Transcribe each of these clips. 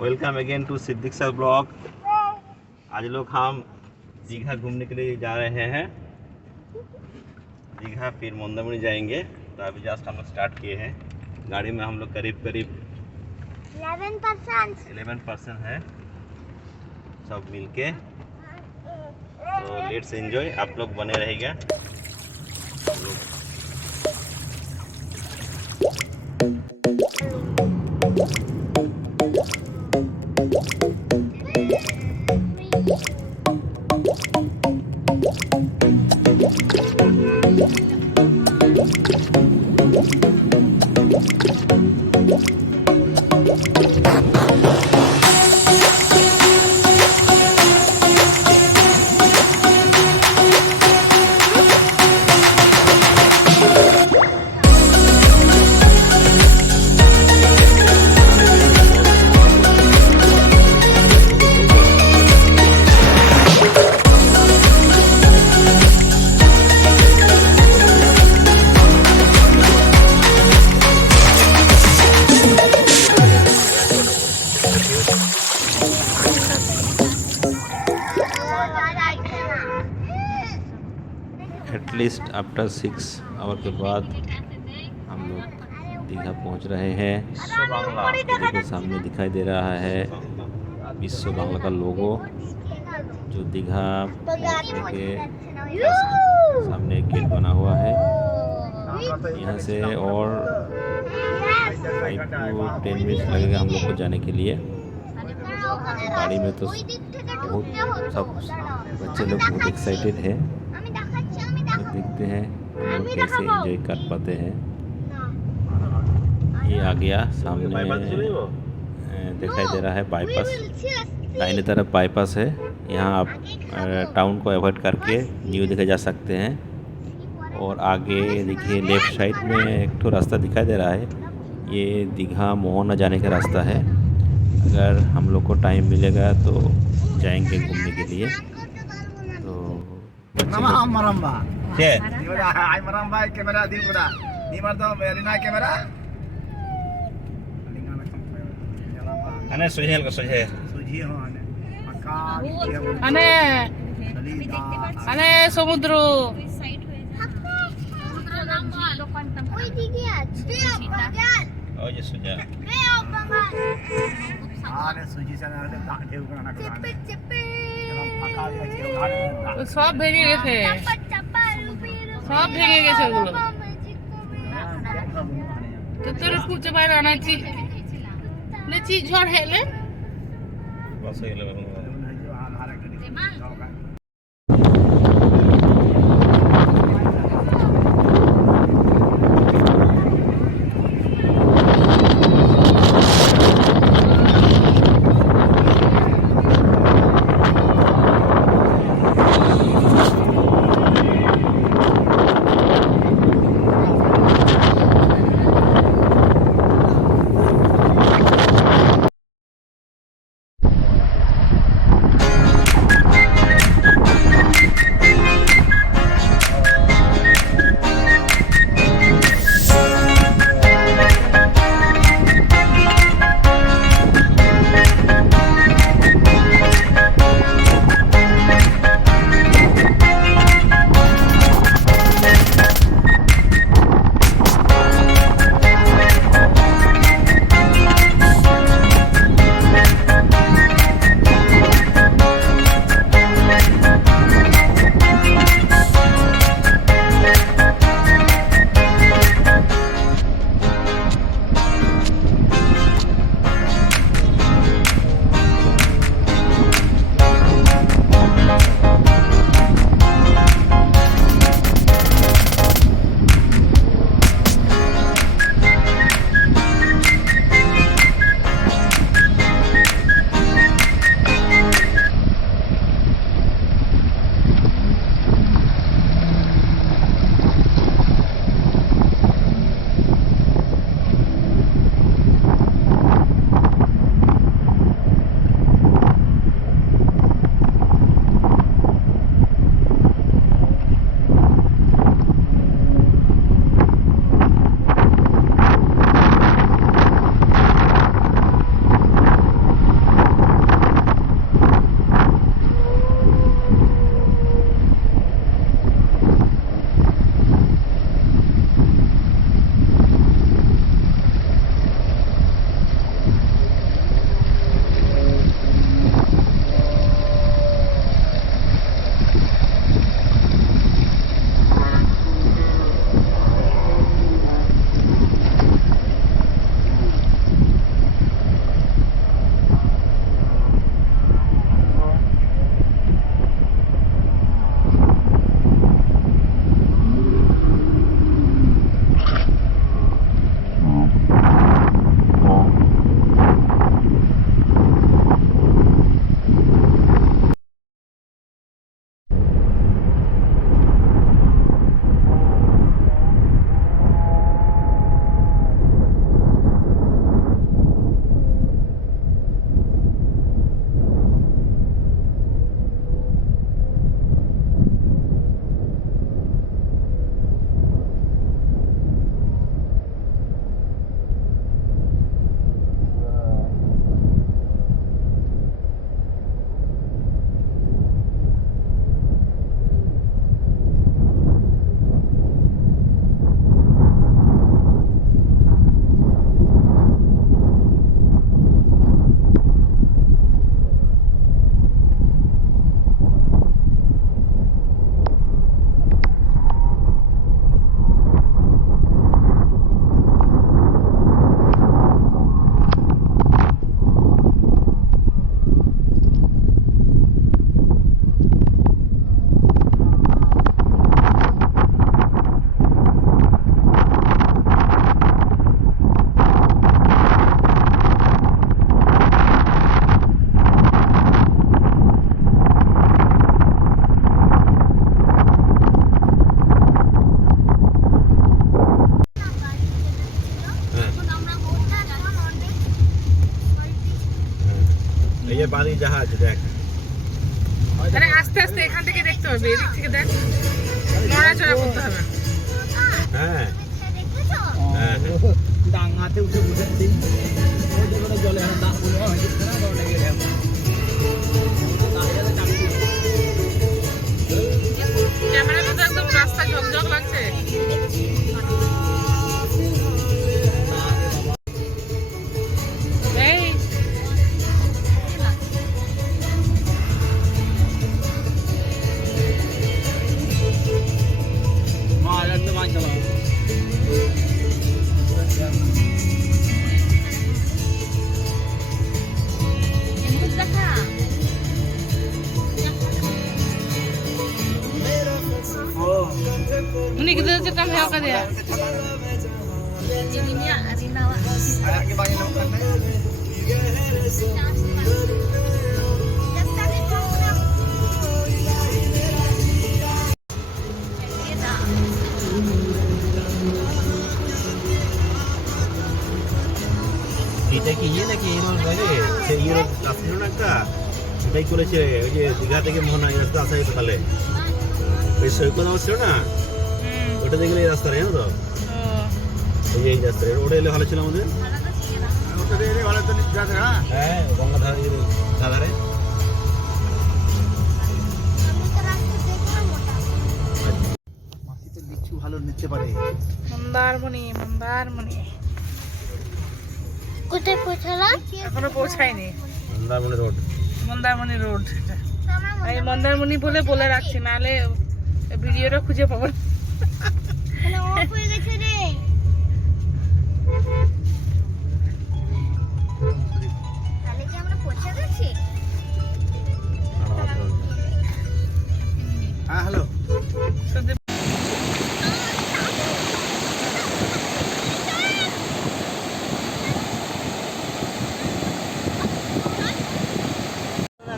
Welcome again to Siddiq sir blog. आज लोग हम दीघा घूमने के लिए जा रहे हैं। दीघा फिर मंदारमनी जाएंगे। तो अभी जस्ट हम लोग स्टार्ट किए हैं। गाड़ी में हम लोग करीब 11% है सब मिलके। तो लेट्स एंजॉय, आप लोग बने रहेगा। एटलीस्ट आफ्टर 6 आवर के बाद हम लोग दीघा पहुंच रहे हैं। देखो सामने दिखाई दे रहा है विश्व बांग्ला का लोगो, जो दीघा पहुंचने के सामने गेट बना हुआ है। यहाँ से और 5 to 10 मिनट लगेगा हम लोग को जाने के लिए। गाड़ी में तो बहुत सब बच्चे लोग बहुत एक्साइटेड है। तो देखते हैं हम लोग कैसे एंजॉय कर पाते हैं। ये आ गया सामने दिखाई दे रहा है बाईपास, दाहिने तरफ बाईपास है। यहाँ आप टाउन को अवॉइड करके न्यू दिखा जा सकते हैं। और आगे देखिए लेफ़्ट साइड में एक तो रास्ता दिखाई दे रहा है, ये दीघा मोहना जाने का रास्ता है। अगर हम लोग को टाइम मिलेगा तो जाएंगे घूमने के लिए। तो সমুদ্র সব ভেঙে গেছে, সব ভেঙে গেছে ওগুলো। তো তোর খুঁজে বাইরে আনাচ্ছি লেচি ঝড় হেলে এই যে বাড়ি জাহাজ দেখ। আরে আস্তে আস্তে এখান থেকে দেখতে হবে, এদিক থেকে দেখ, নড়াচড়া করতে হবে। হ্যাঁ হ্যাঁ ডাঙাতে উঠে বুঝেছি ওই জায়গাটা জলে এখন দাঁত পুরো হয়েছে না দৌড়ে গেলে ক্যামেরাতে তো একদম রাস্তা ঝকঝক লাগছে। এই মাছ একদম মাছ চালাও उन्हीं की तरह से कम है का दिया। আগে বাড়ি লোক করতে এটা কি ইয়ে নাকি এর লাগে সে ইয়ে আসলো না একটা এটাই করেছে ওই যে দীঘা থেকে মোহনা এই রাস্তা আসা যেত তাহলে ওই সৈকত আমার ছিল না ওটা দেখলে এই রাস্তা জানো তো এই রাস্তা ওটা এলে ভালো ছিল আমাদের ওটা দিয়ে ভালো তো যাবে হ্যাঁ হ্যাঁ গঙ্গাধার ধারে মাটিতে লিচু ভালো নিতে পারে মন্দারমণি, মন্দারমণি কোথায় পৌঁছালাম? এখনো পৌঁছায়নি। মন্দারমণি রোড মন্দারমণি রোড, আমি মন্দারমণি বলে রাখছি, নাহলে ভিডিওটা খুঁজে পাবো না। অফ হয়ে গেছে রে। তাহলে কি আমরা পৌঁছে গেছি? হ্যাঁ হ্যালো শুধু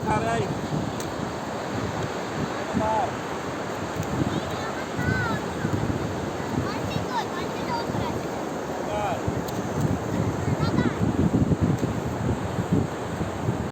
খারাই